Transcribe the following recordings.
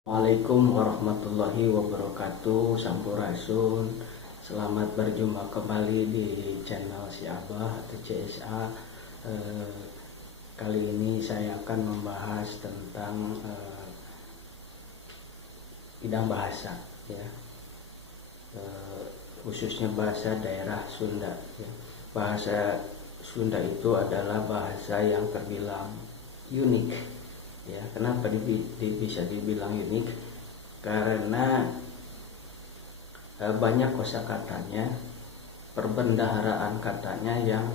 Assalamualaikum warahmatullahi wabarakatuh. Sampurasun. Selamat berjumpa kembali di channel Si Abah atau CSA. Kali ini saya akan membahas tentang bidang bahasa, ya. Khususnya bahasa daerah Sunda, ya. Bahasa Sunda itu adalah bahasa yang terbilang unik, ya. Kenapa bisa dibilang unik? Karena banyak kosakatanya, perbendaharaan katanya yang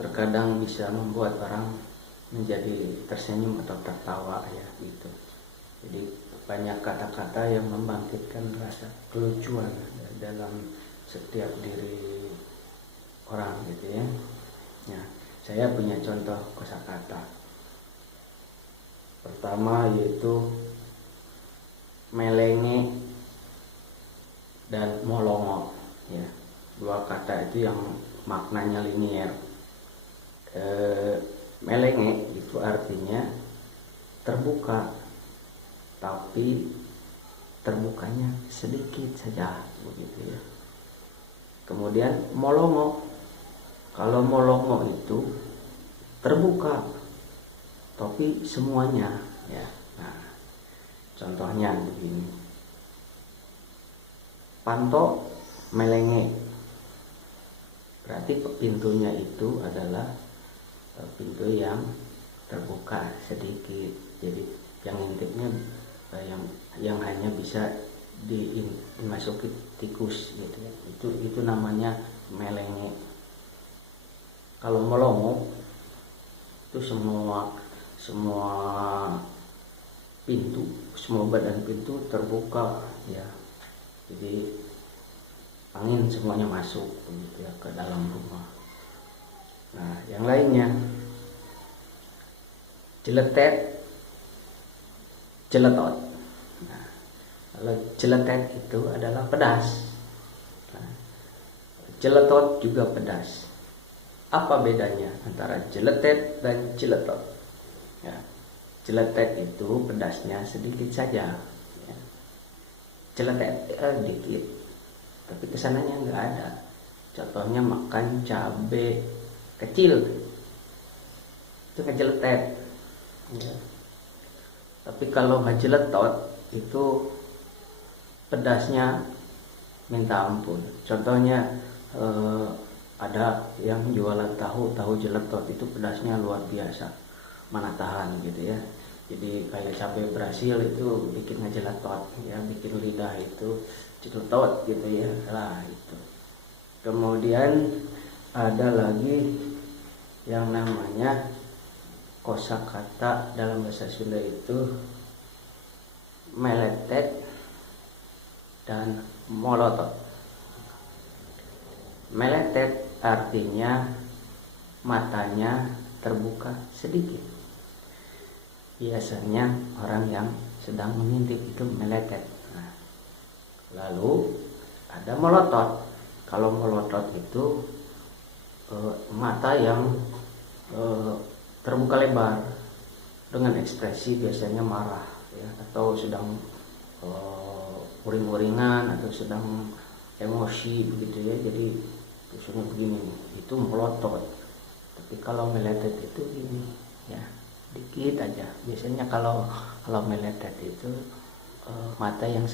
terkadang bisa membuat orang menjadi tersenyum atau tertawa, ya, gitu. Jadi banyak kata-kata yang membangkitkan rasa kelucuan dalam setiap diri orang, gitu, ya. Nah, saya punya contoh kosakata. Pertama yaitu melenge dan molongo, ya. Dua kata itu yang maknanya linier. Melenge itu artinya terbuka, tapi terbukanya sedikit saja, begitu, ya. Kemudian molongo, kalau molongo itu terbuka tapi semuanya, ya. Nah, contohnya begini. Panto melenge, berarti pintunya itu adalah pintu yang terbuka sedikit, jadi yang intipnya yang hanya bisa dimasuki tikus, gitu, ya. Itu namanya melenge. Kalau molongo itu semua pintu, semua badan pintu terbuka, ya. Jadi angin semuanya masuk, begitu, ya, ke dalam rumah. Nah, yang lainnya jeletet, jeletot. Nah, kalau jeletet itu adalah pedas. Nah, jeletot juga pedas. Apa bedanya antara jeletet dan jeletot? Ya, jeletet itu pedasnya sedikit saja, ya. Jeletet dikit, tapi kesananya nggak ada. Contohnya makan cabai kecil, itu ngejeletet, ya. Tapi kalau ngejeletot itu pedasnya minta ampun. Contohnya ada yang jualan tahu jeletot, itu pedasnya luar biasa, mana tahan, gitu, ya. Jadi kayak cabai Brasil itu bikin ngejeletot, ya, bikin lidah itu jeletot, gitu, ya. Lah, itu. Kemudian ada lagi yang namanya kosakata dalam bahasa Sunda itu meletet dan molotot. Meletet artinya matanya terbuka sedikit. Biasanya orang yang sedang mengintip itu meletet. Nah, lalu ada melotot. Kalau melotot itu mata yang terbuka lebar dengan ekspresi biasanya marah, ya, atau sedang uring-uringan atau sedang emosi, begitu, ya. Jadi tulisannya begini, itu melotot. Tapi kalau meletet itu gini, ya, dikit aja. Biasanya kalau meletet itu mata yang